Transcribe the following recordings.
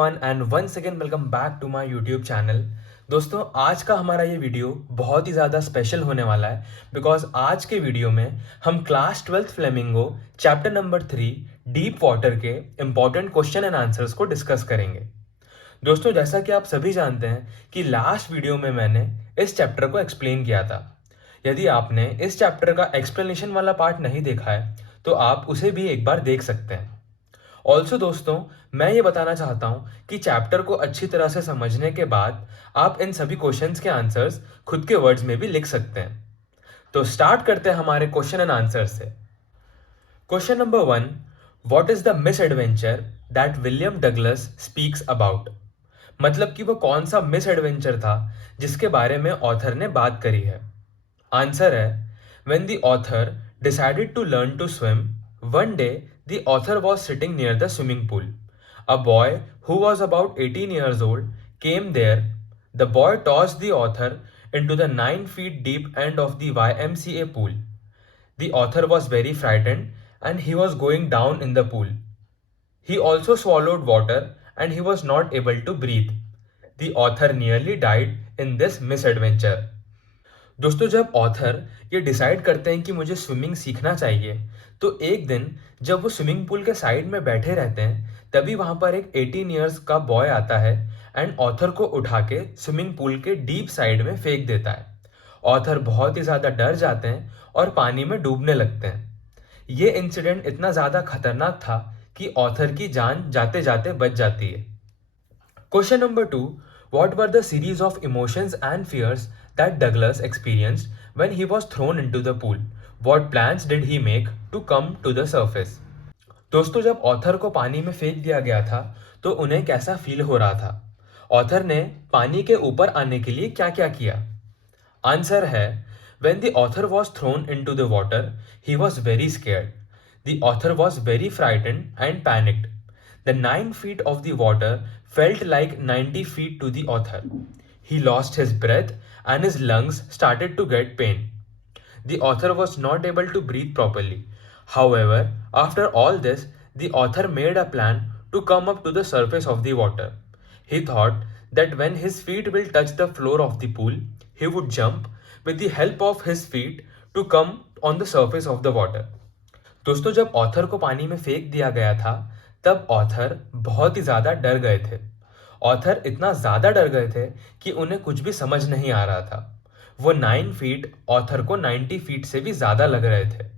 Everyone and once again welcome back to my YouTube channel. दोस्तों, आज का हमारा ये वीडियो बहुत ही ज़्यादा स्पेशल होने वाला है बिकॉज आज के वीडियो में हम class 12th flamingo chapter number 3 deep water के इम्पॉर्टेंट क्वेश्चन एंड आंसर्स को डिस्कस करेंगे। दोस्तों, जैसा कि आप सभी जानते हैं कि लास्ट वीडियो में मैंने इस चैप्टर को एक्सप्लेन किया था। यदि आपने इस चैप्टर का एक्सप्लेनेशन वाला पार्ट नहीं देखा है तो आप उसे भी एक बार देख सकते हैं। ऑल्सो दोस्तों, मैं ये बताना चाहता हूँ कि चैप्टर को अच्छी तरह से समझने के बाद आप इन सभी क्वेश्चंस के आंसर्स खुद के वर्ड्स में भी लिख सकते हैं। तो स्टार्ट करते हैं हमारे क्वेश्चन एंड आंसर से। Question number 1, what is the miss adventure that William Douglas speaks about? मतलब कि वो कौन सा मिस एडवेंचर था जिसके बारे में ऑथर ने बात करी है। आंसर है, when the author decided to learn to swim, one day the author was sitting near the swimming pool. A boy who was about 18 years old came there. The boy tossed the author into the 9 feet deep end of the YMCA pool. The author was very frightened and he was going down in the pool. He also swallowed water and he was not able to breathe. The author nearly died in this misadventure. दोस्तों, जब author ये decide करते हैं कि मुझे swimming सीखना चाहिए तो एक दिन जब वो स्विमिंग पूल के साइड में बैठे रहते हैं तभी वहाँ पर एक 18 इयर्स का बॉय आता है एंड ऑथर को उठा के स्विमिंग पूल के डीप साइड में फेंक देता है। ऑथर बहुत ही ज़्यादा डर जाते हैं और पानी में डूबने लगते हैं। ये इंसिडेंट इतना ज़्यादा खतरनाक था कि ऑथर की जान जाते जाते बच जाती है। Question number 2, what were the series of emotions and fears that Douglas experienced when he was thrown into the pool? What plans did he make to come to the surface? दोस्तों, जब author को पानी में फेंक दिया गया था तो उन्हें कैसा फील हो रहा था? ऑथर ने पानी के ऊपर आने के लिए क्या क्या किया? आंसर है, when the author was thrown into the water, he was very scared. The author was very frightened and panicked. The 9 feet of the water felt like 90 feet to the author. He lost his breath and his lungs started to get pain. The author was not able to breathe properly. However, after all this, the author made a plan to come up to the surface of the water. He thought that when his feet will touch the floor of the pool, he would jump with the help of his feet to come on the surface of the water. दोस्तों, जब author को पानी में फेंक दिया गया था तब ऑथर बहुत ही ज़्यादा डर गए थे। ऑथर इतना ज़्यादा डर गए थे कि उन्हें कुछ भी समझ नहीं आ रहा था। वो 9 फीट ऑथर को 90 फीट से भी ज़्यादा लग रहे थे।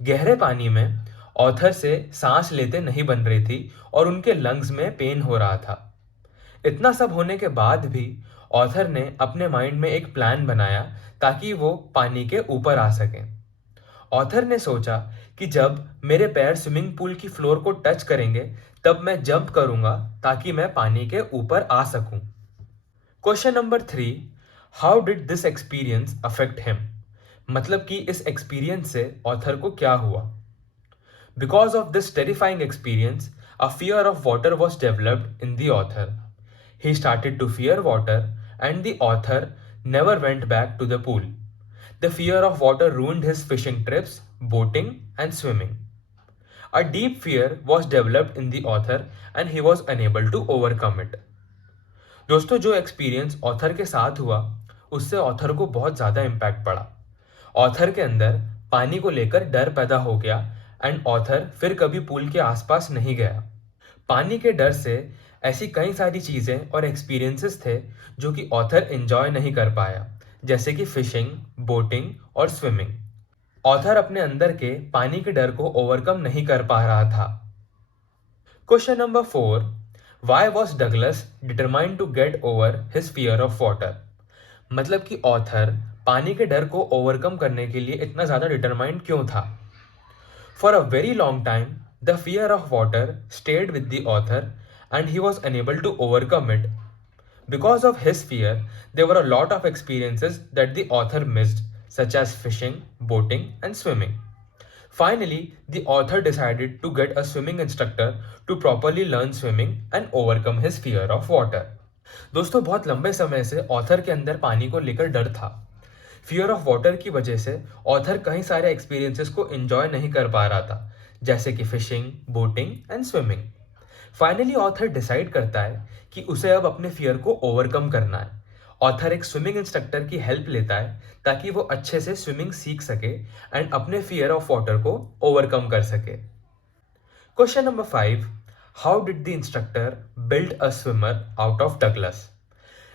गहरे पानी में ऑथर से सांस लेते नहीं बन रही थी और उनके लंग्स में पेन हो रहा था। इतना सब होने के बाद भी ऑथर ने अपने माइंड में एक प्लान बनाया ताकि वो पानी के ऊपर आ सकें। ऑथर ने सोचा कि जब मेरे पैर स्विमिंग पूल की फ्लोर को टच करेंगे तब मैं जंप करूंगा ताकि मैं पानी के ऊपर आ सकूं। Question number 3, how did this experience affect him? मतलब कि इस एक्सपीरियंस से ऑथर को क्या हुआ? Because of this terrifying experience, a fear of water was developed in the author. He started to fear water and the author never went back to the pool. The fear of water ruined his fishing trips, boating and swimming. A deep fear was developed in the author and he was unable to overcome it. दोस्तों, जो experience author के साथ हुआ उससे author को बहुत ज़्यादा impact पड़ा। ऑथर के अंदर पानी को लेकर डर पैदा हो गया एंड ऑथर फिर कभी पूल के आसपास नहीं गया। पानी के डर से ऐसी कई सारी चीज़ें और एक्सपीरियंसेस थे जो कि ऑथर एंजॉय नहीं कर पाया, जैसे कि फिशिंग, बोटिंग और स्विमिंग। ऑथर अपने अंदर के पानी के डर को ओवरकम नहीं कर पा रहा था। Question number 4, why was Douglas determined to get over his fear of water? मतलब कि ऑथर पानी के डर को ओवरकम करने के लिए इतना ज़्यादा डिटरमाइंड क्यों था? For a very long time the fear of water stayed with the author and he was unable to overcome it. Because of his fear, there were a lot of experiences that the author missed, such as fishing, boating, and swimming. Finally, the author decided to get a swimming instructor to properly learn swimming and overcome his fear of water. दोस्तों, बहुत लंबे समय से author के अंदर पानी को लेकर डर था। फियर ऑफ वाटर की वजह से ऑथर कई सारे एक्सपीरियंसेस को एंजॉय नहीं कर पा रहा था, जैसे कि fishing, boating and swimming. Finally author decide करता है कि उसे अब अपने फियर को ओवरकम करना है। ऑथर एक स्विमिंग इंस्ट्रक्टर की हेल्प लेता है ताकि वो अच्छे से स्विमिंग सीख सके एंड अपने फियर ऑफ वाटर को ओवरकम कर सके। Question number 5, how did the instructor build a swimmer out of Douglas?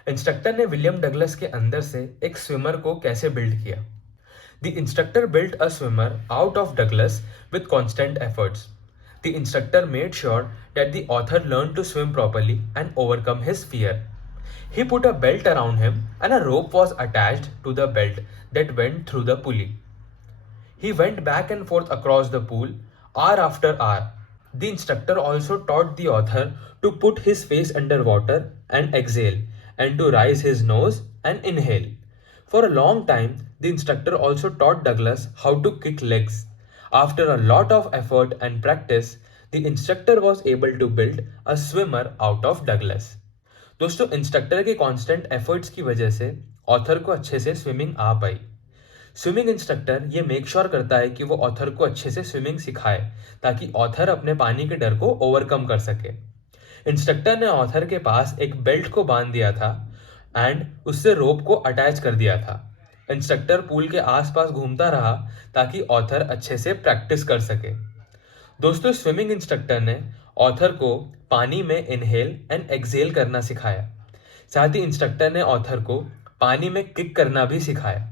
Instructor ने विलियम डगलस के अंदर से एक स्विमर को कैसे बिल्ड किया? The instructor built a swimmer out of Douglas with constant efforts. The instructor made sure that the author learned to swim properly and overcome his fear. He put a belt around him and a rope was attached to the belt that went through the pulley. He went back and forth across the pool hour after hour. The instructor also taught the author to put his face under water and exhale, and to raise his nose and inhale. For a long time, the instructor also taught Douglas how to kick legs. After a lot of effort and practice, the instructor was able to build a swimmer out of Douglas. दोस्तों, instructor के constant efforts की वजह से author को अच्छे से swimming आ पाई। Swimming instructor ये make sure करता है कि वो ऑथर को अच्छे से स्विमिंग सिखाए ताकि ऑथर अपने पानी के डर को ओवरकम कर सके। इंस्ट्रक्टर ने ऑथर के पास एक बेल्ट को बांध दिया था एंड उससे रोप को अटैच कर दिया था। इंस्ट्रक्टर पूल के आसपास घूमता रहा ताकि ऑथर अच्छे से प्रैक्टिस कर सके। दोस्तों, स्विमिंग इंस्ट्रक्टर ने ऑथर को पानी में इनहेल एंड एक्सहेल करना सिखाया। साथ ही इंस्ट्रक्टर ने ऑथर को पानी में किक करना भी सिखाया।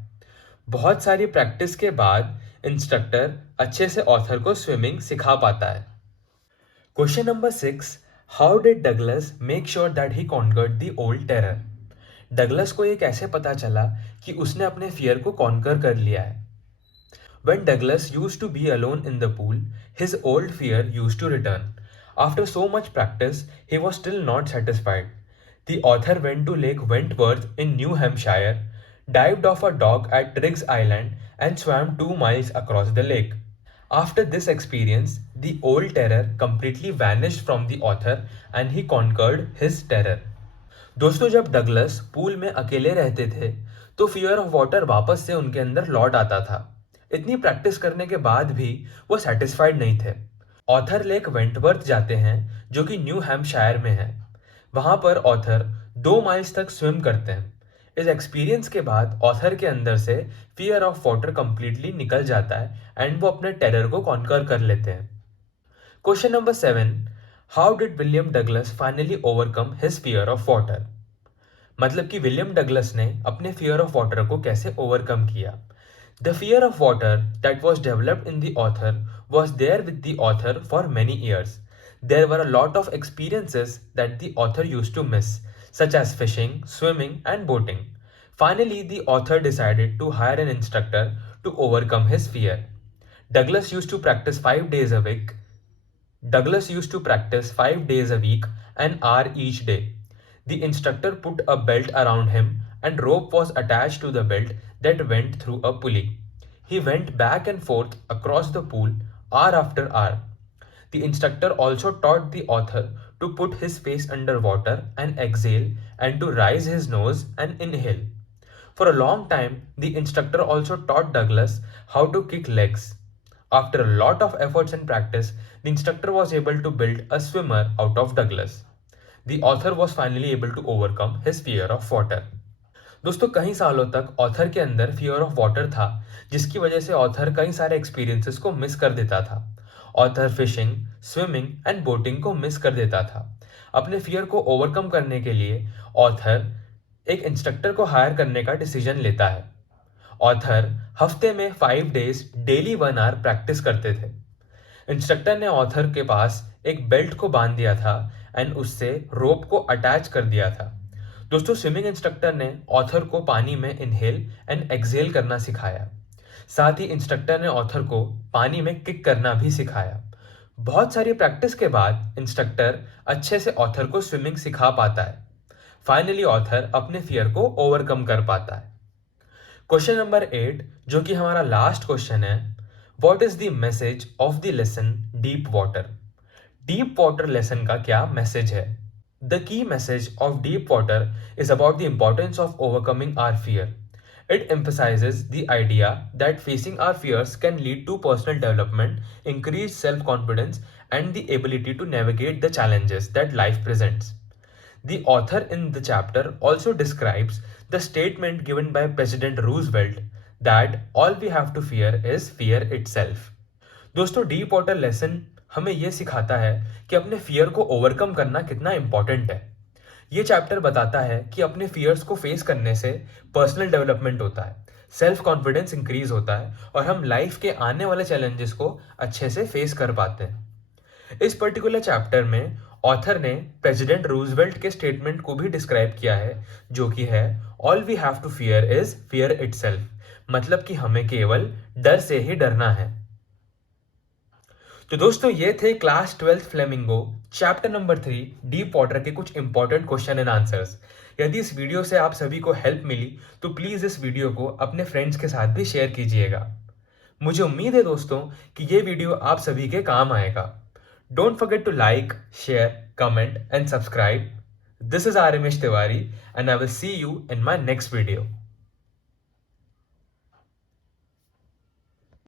बहुत सारी प्रैक्टिस के बाद इंस्ट्रक्टर अच्छे से ऑथर को स्विमिंग सिखा पाता है। Question number 6, how did Douglas make sure that he conquered the old terror? Douglas को ये कैसे पता चला कि उसने अपने फियर को कॉन्कर कर लिया है? When Douglas used to be alone in the pool, his old fear used to return. After so much practice, he was still not satisfied. The author went to Lake Wentworth in New Hampshire, dived off a dock at Triggs Island, and swam 2 miles across the lake. After this experience, the old terror completely vanished from the author and he conquered his terror. दोस्तों, जब Douglas pool में अकेले रहते थे तो fear of water वापस से उनके अंदर लौट आता था। इतनी प्रैक्टिस करने के बाद भी वो सेटिस्फाइड नहीं थे। ऑथर लेक वेंटवर्थ जाते हैं जो कि न्यू हैम्पशायर में है। वहाँ पर ऑथर 2 माइल्स तक स्विम करते हैं। इस एक्सपीरियंस के बाद ऑथर के अंदर से फियर ऑफ वाटर कंप्लीटली निकल जाता है एंड वो अपने टेरर को कॉन्कर कर लेते हैं। Question number 7, how did William Douglas finally overcome his fear of water? मतलब कि विलियम डगलस ने अपने फियर ऑफ वाटर को कैसे ओवरकम किया? The fear of water that was developed in the author was there with the author for many years. There were a lot of experiences that the author used to miss, such as fishing, swimming, and boating. Finally, the author decided to hire an instructor to overcome his fear. Douglas used to practice 5 days a week. Douglas used to practice 5 days a week, an hour each day. The instructor put a belt around him and rope was attached to the belt that went through a pulley. He went back and forth across the pool hour after hour. The instructor also taught the author to put his face under water and exhale and to raise his nose and inhale. For a long time, the instructor also taught Douglas how to kick legs. After a lot of efforts and practice, the instructor was able to build a swimmer out of Douglas. The author was finally able to overcome his fear of water. दोस्तों, कई सालों तक author के अंदर fear of water था जिसकी वजह से ऑथर कई सारे एक्सपीरियंसेस को मिस कर देता था। Author fishing, swimming and boating को मिस कर देता था। अपने फियर को ओवरकम करने के लिए ऑथर एक इंस्ट्रक्टर को हायर करने का डिसीजन लेता है। ऑथर हफ्ते में 5 डेज डेली 1 आवर प्रैक्टिस करते थे। इंस्ट्रक्टर ने ऑथर के पास एक बेल्ट को बांध दिया था एंड उससे रोप को अटैच कर दिया था। दोस्तों, स्विमिंग इंस्ट्रक्टर ने ऑथर को पानी में इनहेल एंड एक्सहेल करना सिखाया। साथ ही इंस्ट्रक्टर ने ऑथर को पानी में किक करना भी सिखाया। बहुत सारी प्रैक्टिस के बाद इंस्ट्रक्टर अच्छे से ऑथर को स्विमिंग सिखा पाता है। फाइनली ऑथर अपने फियर को ओवरकम कर पाता है। क्वेश्चन नंबर 8, जो कि हमारा लास्ट क्वेश्चन है, what is the message of the lesson deep water? Deep water lesson का क्या मैसेज है? The key message of deep water is about the importance of overcoming our fear. It emphasizes the idea that facing our fears can lead to personal development, increased self-confidence, and the ability to navigate the challenges that life presents. The author in the chapter also describes the statement given by President Roosevelt that all we have to fear is fear itself. दोस्तों, deep water lesson हमें यह सिखाता है कि अपने fear को overcome करना कितना इंपॉर्टेंट है। ये चैप्टर बताता है कि अपने फियर्स को फेस करने से पर्सनल डेवलपमेंट होता है, सेल्फ कॉन्फिडेंस इंक्रीज होता है और हम लाइफ के आने वाले चैलेंजेस को अच्छे से फेस कर पाते हैं। इस पर्टिकुलर चैप्टर में ऑथर ने प्रेसिडेंट रूजवेल्ट के स्टेटमेंट को भी डिस्क्राइब किया है, जो कि है all we have to fear is fear itself, मतलब कि हमें केवल डर से ही डरना है। तो दोस्तों, ये थे class 12th flamingo chapter number 3 deep water के कुछ इंपॉर्टेंट क्वेश्चन एंड आंसर्स। यदि इस वीडियो से आप सभी को हेल्प मिली तो प्लीज़ इस वीडियो को अपने फ्रेंड्स के साथ भी शेयर कीजिएगा। मुझे उम्मीद है दोस्तों कि ये वीडियो आप सभी के काम आएगा। Don't forget to like, share, comment and subscribe. This is R Ramesh Tiwari and I will see you in my next video.